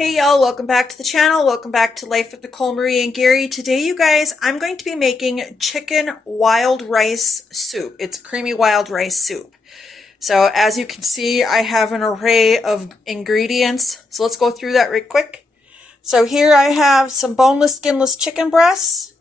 Hey y'all, welcome back to the channel. Welcome back to Life with Nicole, Marie, and Gary. Today, you guys, I'm going to be making chicken wild rice soup. It's creamy wild rice soup. So as you can see, I have an array of ingredients. So let's go through that right quick. So here I have some boneless, skinless chicken breasts.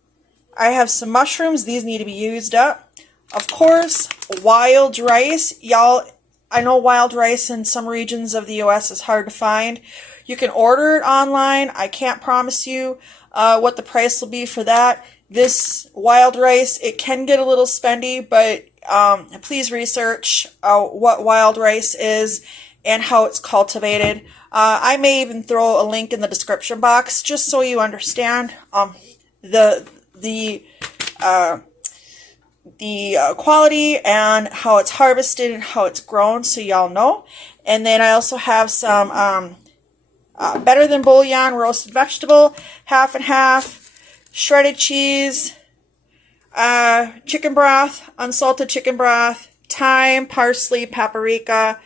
I have some mushrooms. These need to be used up. Of course, wild rice. Y'all, I know wild rice in some regions of the U.S. is hard to find. You can order it online. I can't promise you what the price will be for that. This wild rice, it can get a little spendy, but please research what wild rice is and how it's cultivated. I may even throw a link in the description box just so you understand the quality and how it's harvested and how it's grown, so y'all know. And then I also have some better than bouillon roasted vegetable, half and half, shredded cheese, chicken broth, unsalted chicken broth, thyme, parsley, paprika,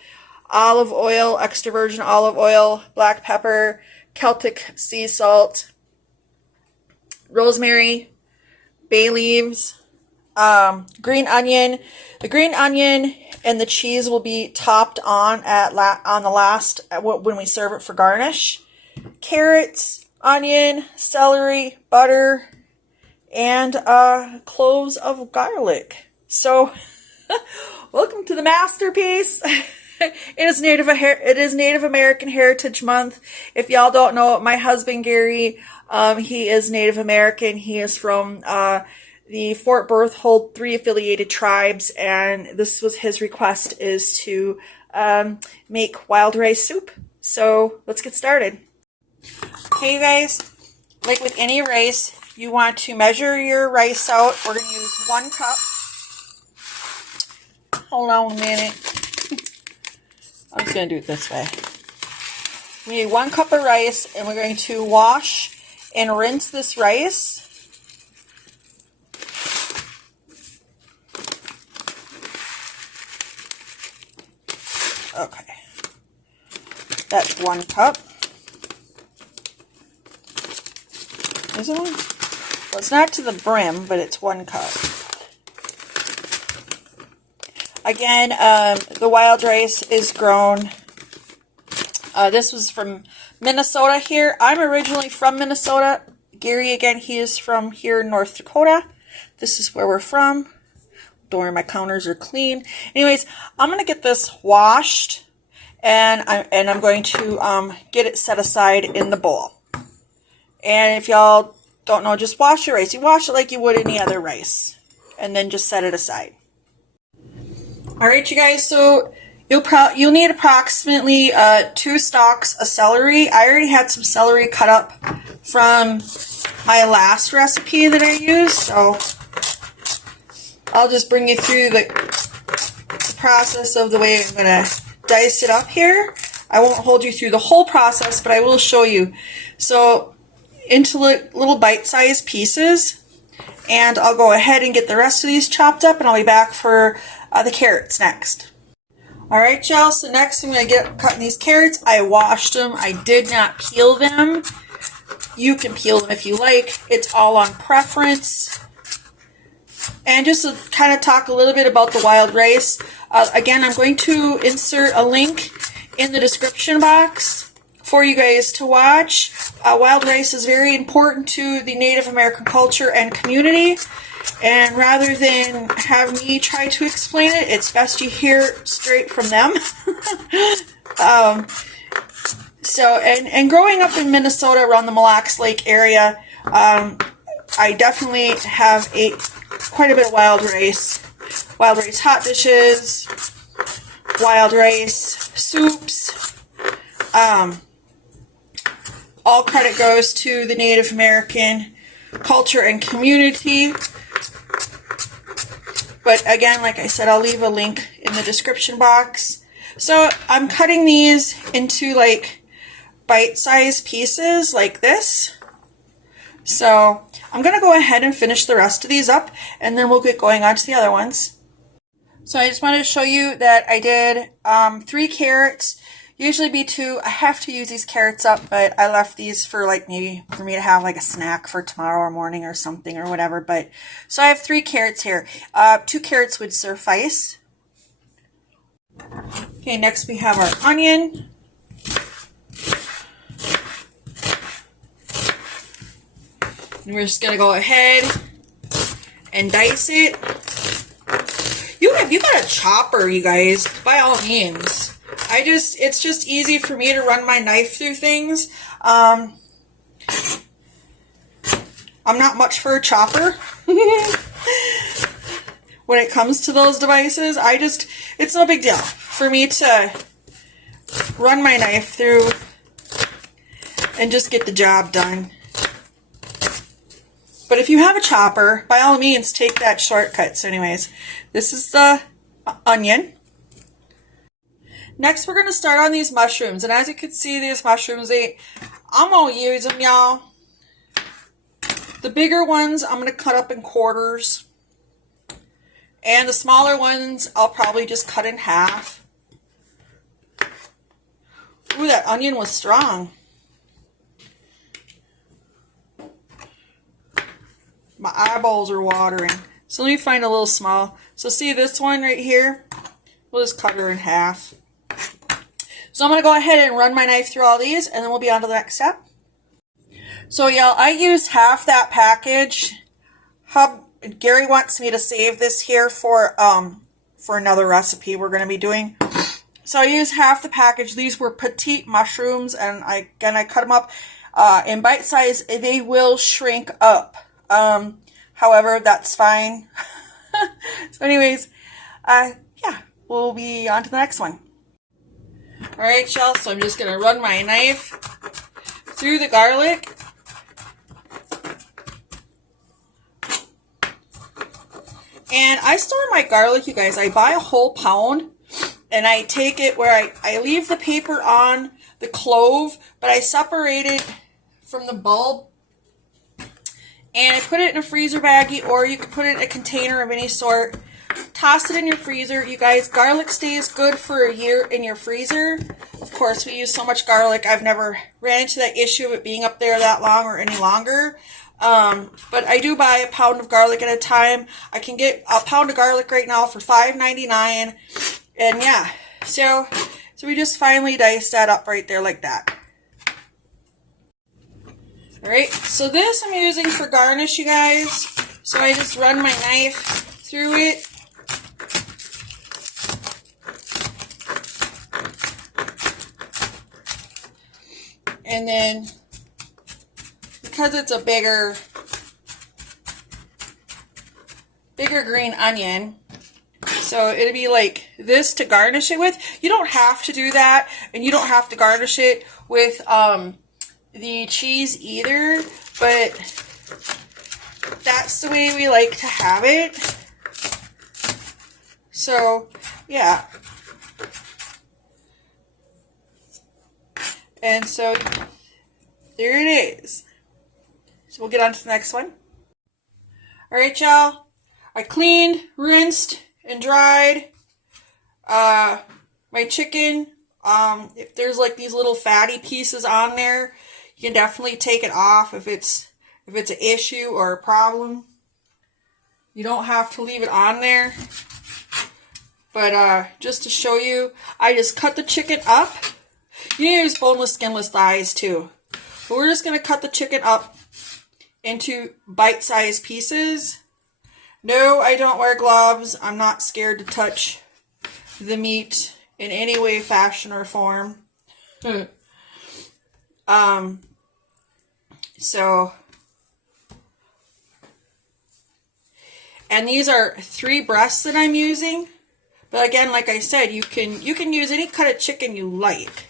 olive oil, extra virgin olive oil, black pepper, Celtic sea salt, rosemary, bay leaves, green onion. The green onion and the cheese will be topped on on the last when we serve it for garnish. Carrots, onion, celery, butter, and cloves of garlic. So, welcome to the masterpiece. It is Native American Heritage Month. If y'all don't know, my husband Gary, he is Native American. He is from the Fort Berthold 3 affiliated tribes, and this was his request, is to make wild rice soup. So let's get started. Okay, you guys, like with any rice, you want to measure your rice out. We're going to use 1 cup. Hold on a minute. I'm just going to do it this way. We need 1 cup of rice, and we're going to wash and rinse this rice. Okay, that's 1 cup. Is it 1? Well, it's not to the brim, but it's 1 cup. Again, the wild rice is grown. This was from Minnesota here. I'm originally from Minnesota. Gary, again, he is from here in North Dakota. This is where we're from. Don't worry, my counters are clean. Anyways, I'm going to get this washed, and I'm going to get it set aside in the bowl. And if y'all don't know, just wash your rice. You wash it like you would any other rice, and then just set it aside. All right, you guys. So you'll need approximately 2 stalks of celery. I already had some celery cut up from my last recipe that I used, so I'll just bring you through the process of the way I'm going to dice it up here. I won't hold you through the whole process, but I will show you. So into little bite-sized pieces, and I'll go ahead and get the rest of these chopped up, and I'll be back for the carrots next. Alright, y'all, so next I'm going to get cutting these carrots. I washed them. I did not peel them. You can peel them if you like. It's all on preference. And just to kind of talk a little bit about the wild rice, again, I'm going to insert a link in the description box for you guys to watch. Wild rice is very important to the Native American culture and community, and rather than have me try to explain it, it's best you hear straight from them. And growing up in Minnesota around the Mille Lacs Lake area, I definitely have quite a bit of wild rice hot dishes, wild rice soups. All credit goes to the Native American culture and community. But again, like I said, I'll leave a link in the description box. So I'm cutting these into like bite-sized pieces like this. So I'm going to go ahead and finish the rest of these up, and then we'll get going on to the other ones. So I just wanted to show you that I did 3 carrots. Usually be 2. I have to use these carrots up, but I left these for like maybe for me to have like a snack for tomorrow morning or something or whatever. But so I have 3 carrots here. 2 carrots would suffice. Okay, next we have our onion. And we're just gonna go ahead and dice it. If you got a chopper, you guys, by all means. It's just easy for me to run my knife through things. I'm not much for a chopper when it comes to those devices. It's no big deal for me to run my knife through and just get the job done. But if you have a chopper, by all means, take that shortcut. So anyways, this is the onion. Next, we're going to start on these mushrooms. And as you can see, these mushrooms, I'm going to use them, y'all. The bigger ones, I'm going to cut up in quarters. And the smaller ones, I'll probably just cut in half. Ooh, that onion was strong. My eyeballs are watering. So let me find a little small. So see this one right here? We'll just cut her in half. So I'm going to go ahead and run my knife through all these, and then we'll be on to the next step. So y'all, I used half that package. Gary wants me to save this here for another recipe we're going to be doing. So I used half the package. These were petite mushrooms, and I cut them up in bite size. They will shrink up. However, that's fine. So anyways, yeah, we'll be on to the next one. Alright, y'all, so I'm just going to run my knife through the garlic. And I store my garlic, you guys. I buy a whole pound, and I take it where I leave the paper on the clove, but I separate it from the bulb. And I put it in a freezer baggie, or you can put it in a container of any sort. Toss it in your freezer. You guys, garlic stays good for a year in your freezer. Of course, we use so much garlic. I've never ran into that issue of it being up there that long or any longer. But I do buy a pound of garlic at a time. I can get a pound of garlic right now for $5.99. And yeah, so we just finally diced that up right there like that. Alright, so this I'm using for garnish, you guys. So I just run my knife through it. And then, because it's a bigger green onion, so it'll be like this to garnish it with. You don't have to do that, and you don't have to garnish it with the cheese either, but that's the way we like to have it. So yeah, and so there it is. So we'll get on to the next one. Alright, y'all, I cleaned, rinsed, and dried my chicken. If there's like these little fatty pieces on there, you can definitely take it off if it's an issue or a problem. You don't have to leave it on there. But just to show you, I just cut the chicken up. You can use boneless, skinless thighs too. But we're just going to cut the chicken up into bite-sized pieces. No, I don't wear gloves. I'm not scared to touch the meat in any way, fashion, or form. And these are 3 breasts that I'm using. But again, like I said, you can use any cut of chicken you like.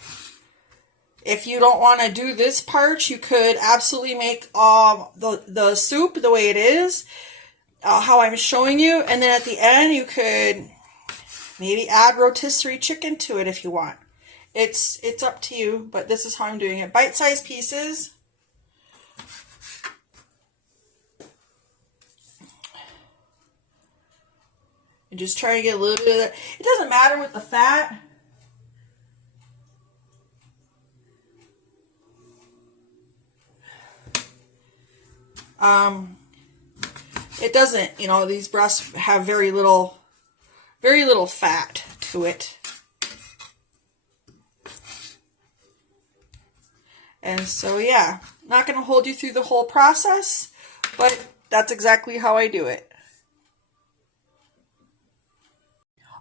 If you don't want to do this part, you could absolutely make the soup the way it is, how I'm showing you. And then at the end, you could maybe add rotisserie chicken to it if you want. It's up to you, but this is how I'm doing it. Bite-sized pieces. And just try to get a little bit of that. It doesn't matter with the fat. It doesn't, you know, these breasts have very little fat to it. And so, yeah, not going to hold you through the whole process, but that's exactly how I do it.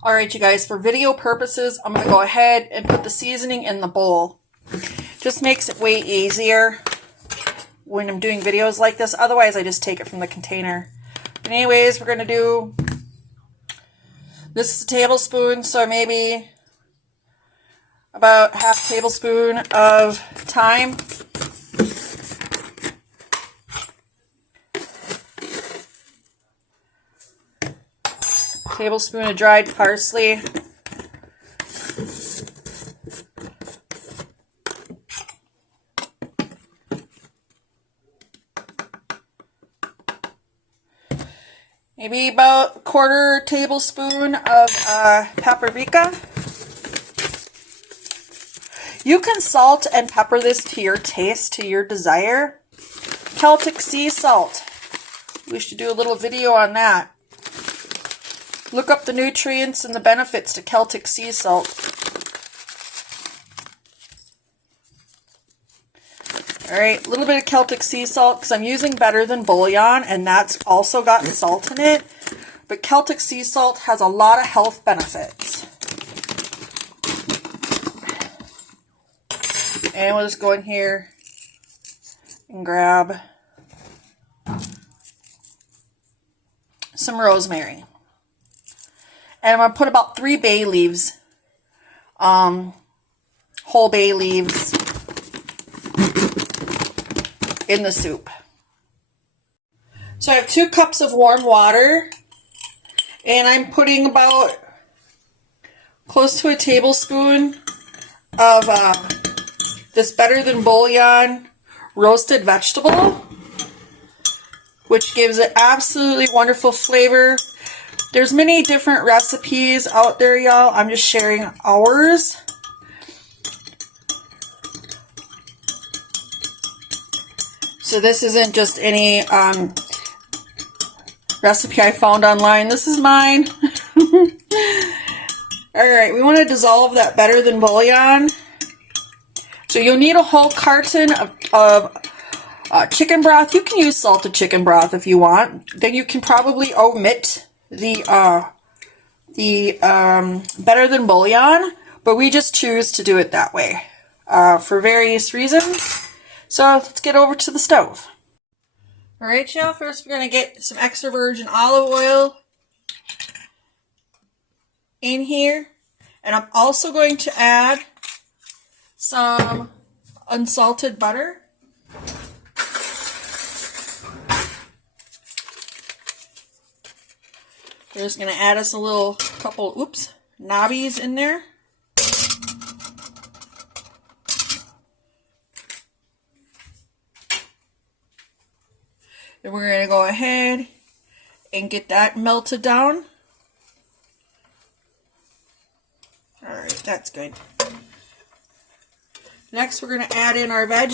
Alright, you guys, for video purposes, I'm going to go ahead and put the seasoning in the bowl. Just makes it way easier when I'm doing videos like this. Otherwise, I just take it from the container. But anyways, we're going to do, this is a tablespoon, so maybe about half tablespoon of thyme. Tablespoon of dried parsley. Maybe about a quarter tablespoon of paprika. You can salt and pepper this to your taste, to your desire. Celtic sea salt. We should do a little video on that. Look up the nutrients and the benefits to Celtic sea salt. Alright, a little bit of Celtic sea salt because I'm using Better Than Bouillon and that's also got salt in it. But Celtic sea salt has a lot of health benefits. And we'll just go in here and grab some rosemary. And I'm going to put about 3 bay leaves, whole bay leaves, in the soup. So I have 2 cups of warm water, and I'm putting about close to a tablespoon of this Better Than Bouillon roasted vegetable, which gives it absolutely wonderful flavor. There's many different recipes out there, y'all. I'm just sharing ours. So this isn't just any recipe I found online. This is mine. Alright, we want to dissolve that Better Than Bouillon. So you'll need a whole carton of chicken broth. You can use salted chicken broth if you want. Then you can probably omit the Better Than Bouillon, but we just choose to do it that way for various reasons. So let's get over to the stove. Alright, y'all, first we're going to get some extra virgin olive oil in here, and I'm also going to add some unsalted butter. We're just going to add us a little couple, knobbies in there. Then we're going to go ahead and get that melted down. Alright, that's good. Next we're going to add in our veg.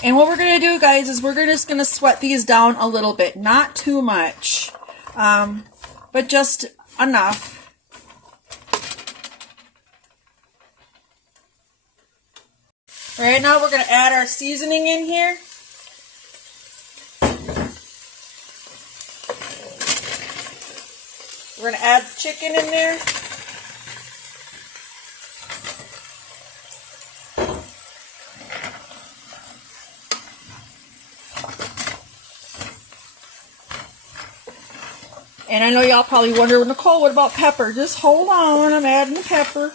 And what we're going to do, guys, is we're just going to sweat these down a little bit. Not too much, but just enough. All right, now we're going to add our seasoning in here. We're going to add the chicken in there. And I know y'all probably wonder, Nicole, what about pepper? Just hold on, I'm adding the pepper.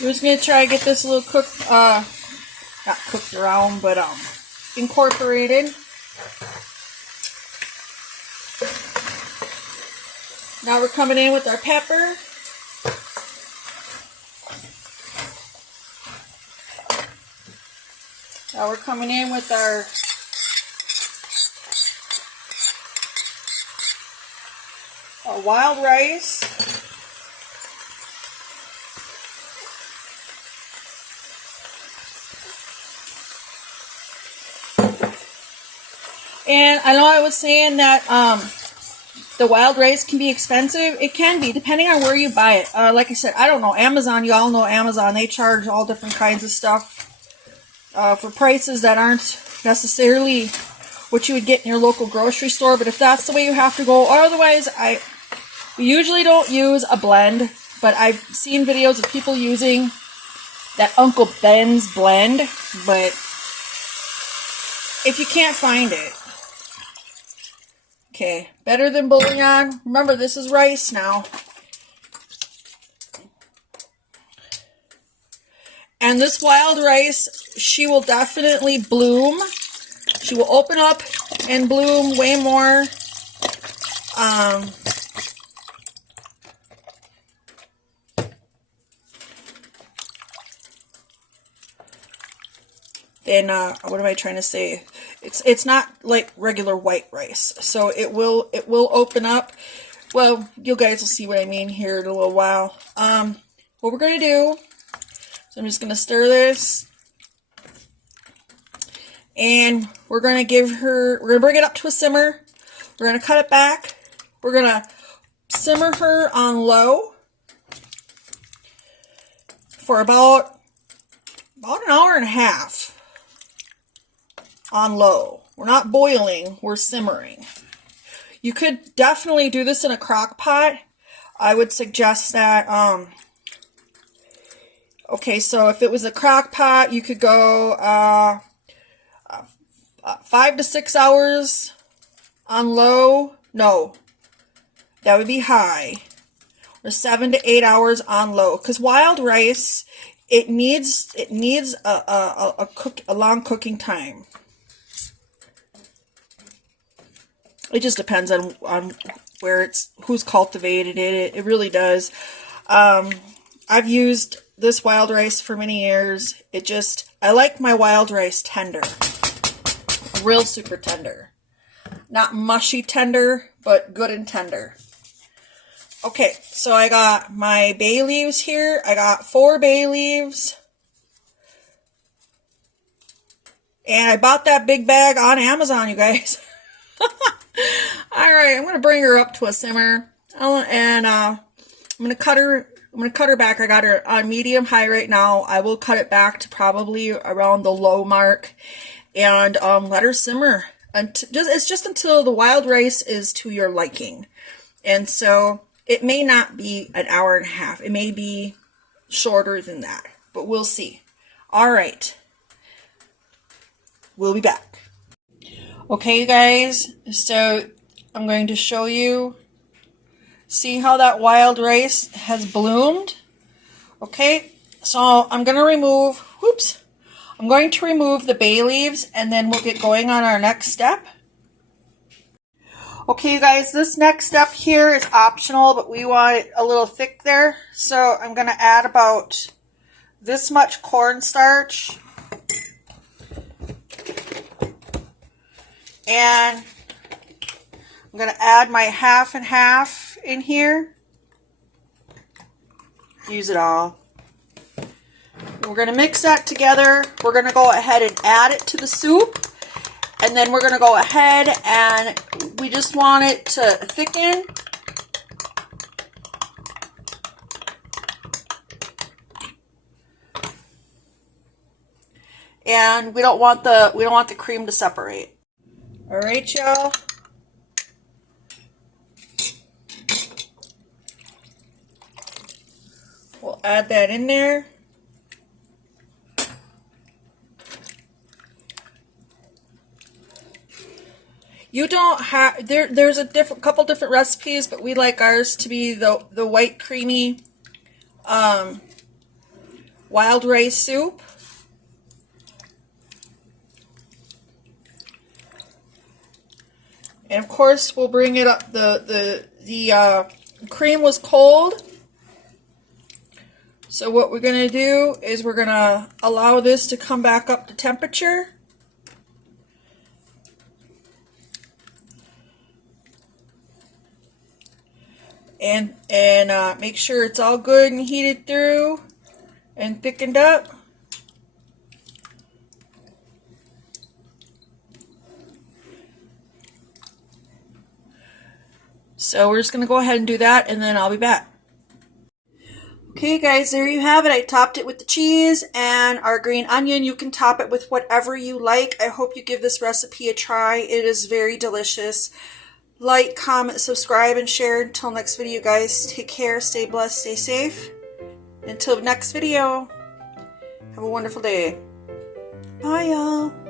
We're just going to try to get this a little cooked, not cooked around, but incorporated. Now we're coming in with our pepper. Now we're coming in with our wild rice. And I know I was saying that the wild rice can be expensive. It can be, depending on where you buy it. Like I said, I don't know. Amazon, you all know Amazon. They charge all different kinds of stuff for prices that aren't necessarily what you would get in your local grocery store. But if that's the way you have to go, or otherwise, we usually don't use a blend. But I've seen videos of people using that Uncle Ben's blend. But if you can't find it, okay, better than bouillon. Remember, this is rice now. And this wild rice, she will definitely bloom. She will open up and bloom way more. Then what am I trying to say? It's not like regular white rice, so it will open up. Well, you guys will see what I mean here in a little while. What we're gonna do, so I'm just gonna stir this, and we're gonna bring it up to a simmer. We're gonna cut it back. We're gonna simmer her on low for about an hour and a half. On low. We're not boiling, we're simmering. You could definitely do this in a crock pot. I would suggest that, okay, so if it was a crock pot, you could go 5 to 6 hours on low. No, that would be high. Or 7 to 8 hours on low. Because wild rice, it needs a long cooking time. It just depends on who's cultivated it. It really does. I've used this wild rice for many years. I like my wild rice tender. Real super tender. Not mushy tender, but good and tender. Okay, so I got my bay leaves here. I got 4 bay leaves. And I bought that big bag on Amazon, you guys. Alright, I'm going to bring her up to a simmer. And I'm going to cut her back. I got her on medium high right now. I will cut it back to probably around the low mark. And let her simmer. It's just until the wild rice is to your liking. And so it may not be an hour and a half. It may be shorter than that. But we'll see. Alright. We'll be back. Okay, you guys, so I'm going to show you, see how that wild rice has bloomed? Okay, so I'm going to remove the bay leaves, and then we'll get going on our next step. Okay, you guys, this next step here is optional, but we want it a little thick there. So I'm going to add about this much cornstarch. And I'm going to add my half and half in here. Use it all. We're going to mix that together. We're going to go ahead and add it to the soup. And then we're going to go ahead and we just want it to thicken. And we don't want the cream to separate. All right, y'all. We'll add that in there. You don't have there's a couple different recipes, but we like ours to be the white creamy wild rice soup. And of course, we'll bring it up. The cream was cold, So what we're going to do is we're going to allow this to come back up to temperature. And make sure it's all good and heated through and thickened up. So we're just going to go ahead and do that, and then I'll be back. Okay guys, there you have it. I topped it with the cheese and our green onion. You can top it with whatever you like. I hope you give this recipe a try. It is very delicious. Like, comment, subscribe, and share. Until next video, guys, take care, stay blessed, stay safe. Until next video, have a wonderful day. Bye, y'all.